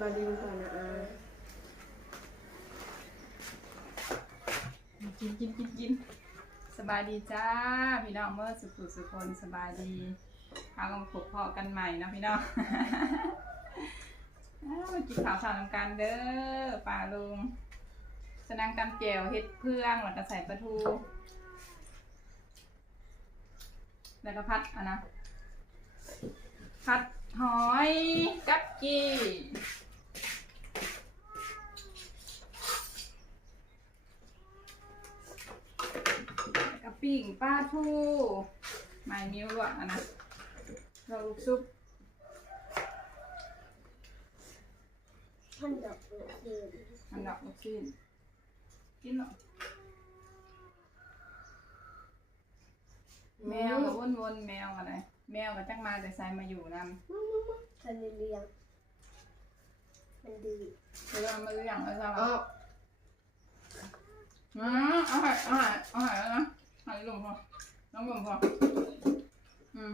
บายดีก่อนนะอากินกินกินกินสบายดีจ้า พี่น้องเมื่อสุขุสุคนสบายดีเอาลงพบพอกันใหม่นะพี่น้องมากินข้าวสารนำกันเด้อป่าลุงสนังตำแจวเฮ็ดเพื่องแล้วก็ใส่ปลาทู แล้วก็พัดอะนะ พัดหอย กับกี้ แล้วกับ ปิ้งปลาทูไม้มิ้วลวกอะนะเราลูกซุปท่านดอกเดือดอันดับลูกชิ้นกินหรอแมวกับวนวนๆแมวอะไรแมวกับจักมาแต่ใส่มาอยู่นำท่านเลี้ยงมันดีเรือมาเรื่องแล้วใช่ไหมอ๋อ อืมเอาหายเอาหายเอาหายแล้วนะหายลงพอ น้องลงพออืม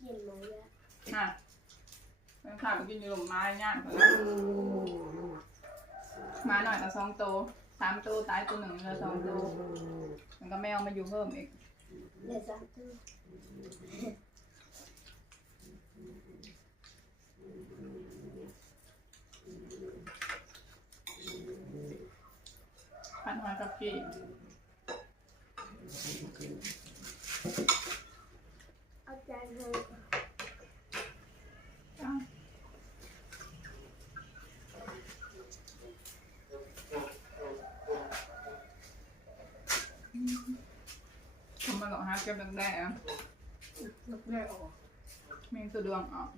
กินไหมอะน่ะเป็นข้าวกินอยู่หลุมไม้ย่างคนละมาหน่อยกับสองตัวสามตัวตายตัวหนึ่งเหลือสองตัวมันก็แมวมาอยู่เพิ่มอีกเดี๋ยวจะตู้พันหอยกับกี้ เอาจานให้ อ้าว ทำมาหรอกฮะเก็บดังแด้อะลูกแม่ออกมีสะดวงออก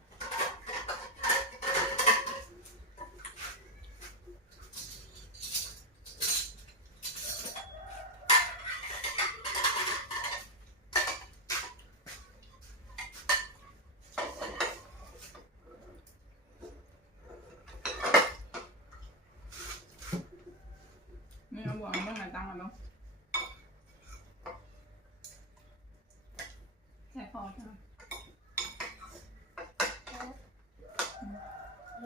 นี่เอาบวกเรื่องไหนตั้งกันบ้าง ใส่พอใช่ไหม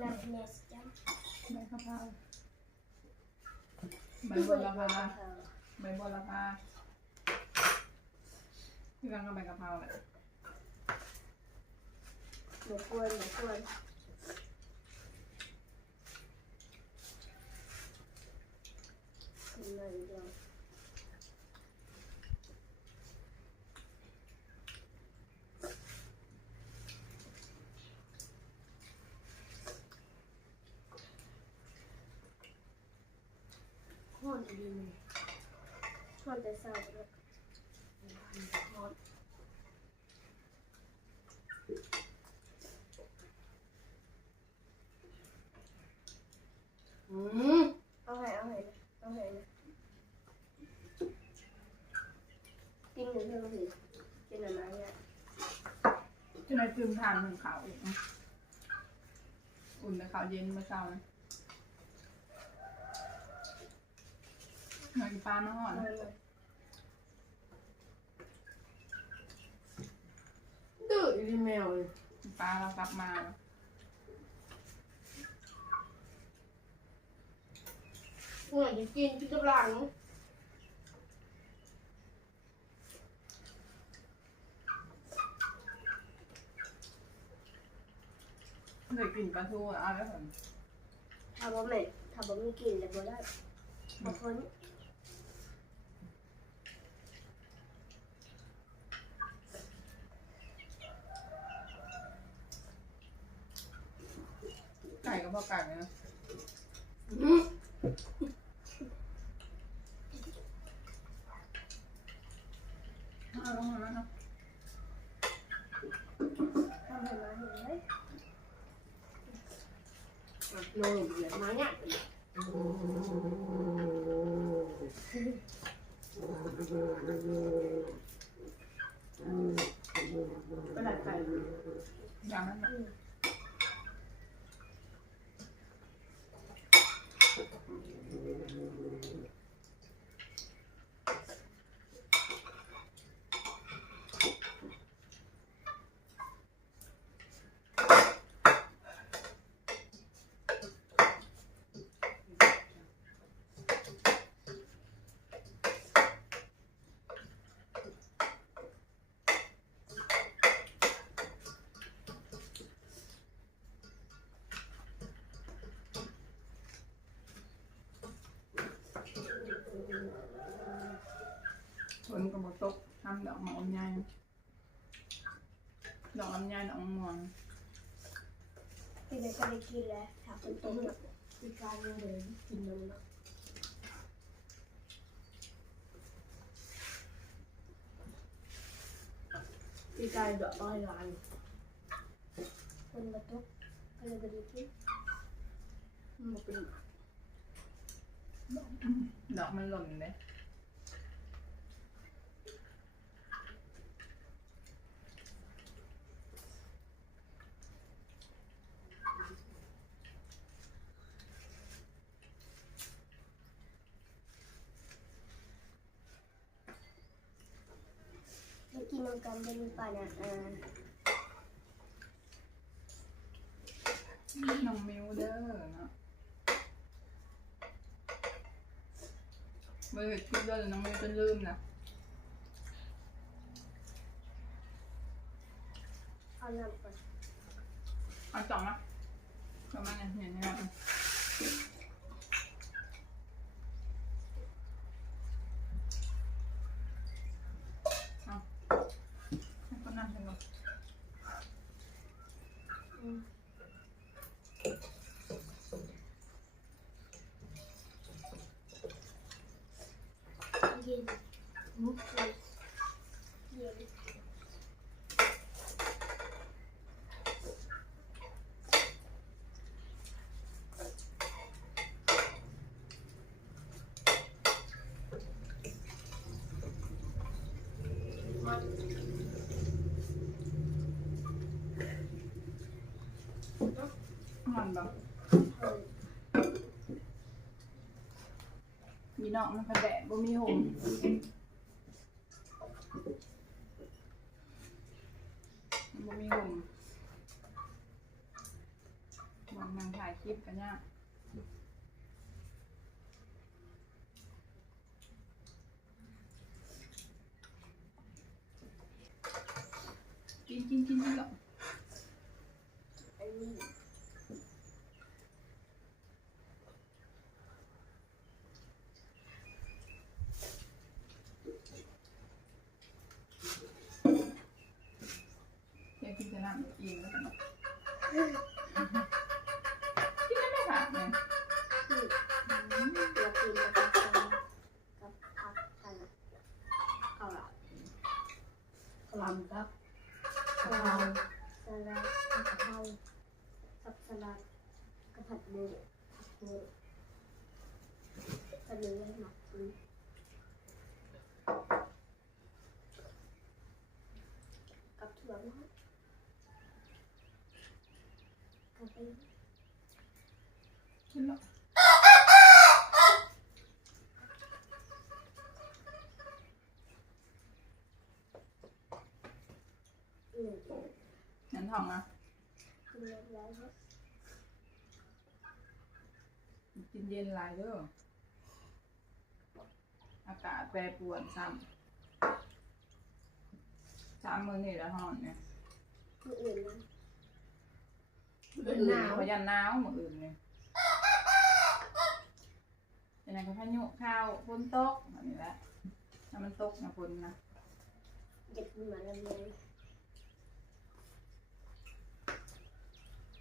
นักเนสจ้าใบกะเพราใบบัวละพาใบบัวละพาที่รังก็ใบกะเพราแหละ หนูกนหนูกวนกินมันเดีเลยโคตรแต่เศร้าเลยโคตอืมเอาให้เอาให้เอาให้นกินหนึ่งเท่าไหร่กินอะไรเนี่ยจะได้ตื่มทานถึงเขาอีกนะอุ่นแต่เขาวเย็นมื่อเช้านะ หน่อยปลามาห่อนาให้มาดื้ออีแมวเลยปลาเรากลับมาเมื่อยจะกินที่กำลังเคยกินปลาทูเอาแล้วเหรอถ้าบ่แม่ถ้าบ่มีกินเลยบ่ได้บางคน ไก่ก็พอไก่นะ อืม เอาลงมาแล้วเนาะ ทำให้มาเห็นไหม โน่นเหยียดมาเนี่ ยกระดาษไก่อย่างนั้นน่ะนกระบอกตกทำดอกหอมใหญ่ดอกลำไยดอกม่วงพี่เป็นก็ได้กินแล้วถามคนตรงแบบพี่การยังเลยกินนมนะพี่การดอกอ้อยลายคนมาตกก็เลยไปดูกินมันเป็นดอกมันหล่นเลย เมื่อกี้น้องกันได้มีป่านะอ่าน้องมิวเด้อเนาะไม่ได้คิดด้วยเลยน้องมิวจนลืมนะเอาน้ำก่อนเอาจ่องนะประมาณนี้เห็นไหมครับเอาให้คนนั่งกันก่อน อืม เย็นมุกเลยเย็น มันแบบ เออีน้องมันกระแดดบ่มีห่มบ่มีห่มวันนั่งถ่ายคลิปกันเนี่ยกินกินกินกินหรอก อันนี้ เดี๋ยวกิน จะน้ำกินแล้วกันกินได้ไหมคะเนี่ยคือเรากินกับกับกับผักกันข้าลามข้าวหลามครับสข้าวหลัลามดสลัดกะเพรากับสลัดกับผัดเนื้อผัดเนื้อผัดเนื้อหมักอืมกับถั่วงอกกับไป กินแล้ว ห นึ่งงั้นทองนะกินแล้วแล้วครับกินเย็นหลายเด้ออากาศแปรปรวนซ้ำสามมื้อนี่แล้วฮ้อนเนี่ยมืออื่นนะเป็นหนาวพยันหนาวมื้ออื่นเนี่ยเป็นไงก็พายุข้าวฝนตกอันนี้แหละถ้ามันตกนะฝนนะเด็กเหมือนอะไรเลย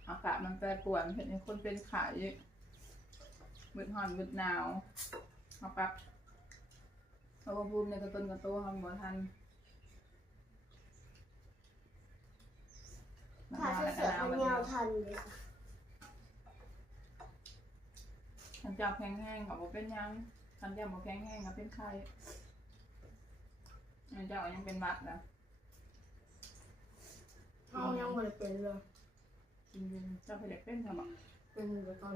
อากาศมันแปรปรวนเห็นคนเป็นไข้มืดฮ้อนมืดหนาวเอาปับเอาบภูมิในกระต้นกระโตทำบ่ทันถ้าจะเสือกันยาวทันเลยค่ะฉันจับแข็งแห้งกับบ่เป็นหยังฉันจับบ่แข็งแห้งกับเป็นไข้ฉันจับยังเป็นหวัดนะเขายังไม่ได้เป็นเลย กินเย็นเจ้าไปเด็กเป็นทำอะเป็นแล้วก็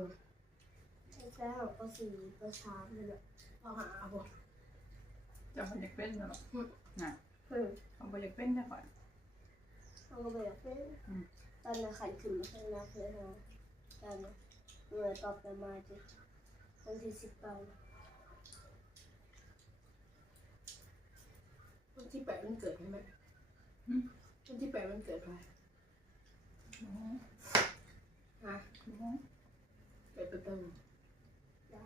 ใช่ของก็สี่ก็สามเลยแบบพอหาบ่เจ้าไปเด็กเป็นทำอะน่ะอืมเขาไปเด็กเป็นจะก่อนเขาก็แบบเป็นตอนนั้นขันขึ้นมาข้างหน้าเพื่อนเราตอนนั้นเมื่อตอบประมาณจะวันที่สิบแปดวันที่แปดมันเกิดใช่ไหมวันที่แปดมันเกิดใครโอ้โห ฮะโอ้โหเกิดประตูได้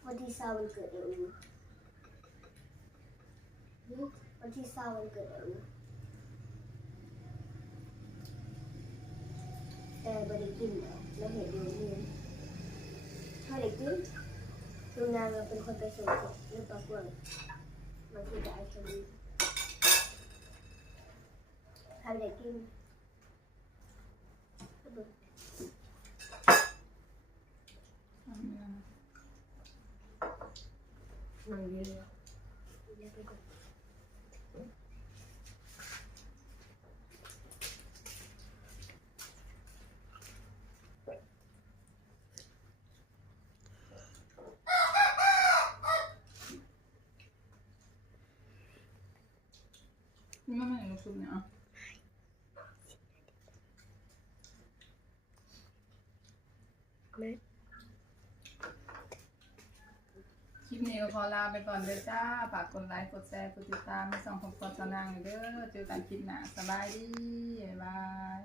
พวันที่เศร้าวันเกิดเออูหึวันที่เศร้าวันเกิดเออูแต่ไม่ได้กินเนาะแล้วเห็นอยู่นี่ถ้าได้กินลุงนางเราเป็นคนไปส่งของหรือปะกวนบาไอชลีถ้าได้กินก็เบิ่งอันนี้นะนั่งยืนเดี๋ยวไปก่อนนี่มันไม่ เห็นซุปเนี่ย อะแม่คลิปนี้ก็ขอลาไปก่อนเด้อจ้าฝากกดไลค์กดแชร์กดติดตามไม่ส่องของกดสนางเด้อเจอกันคลิปหน้าสบายดีบ๊ายบาย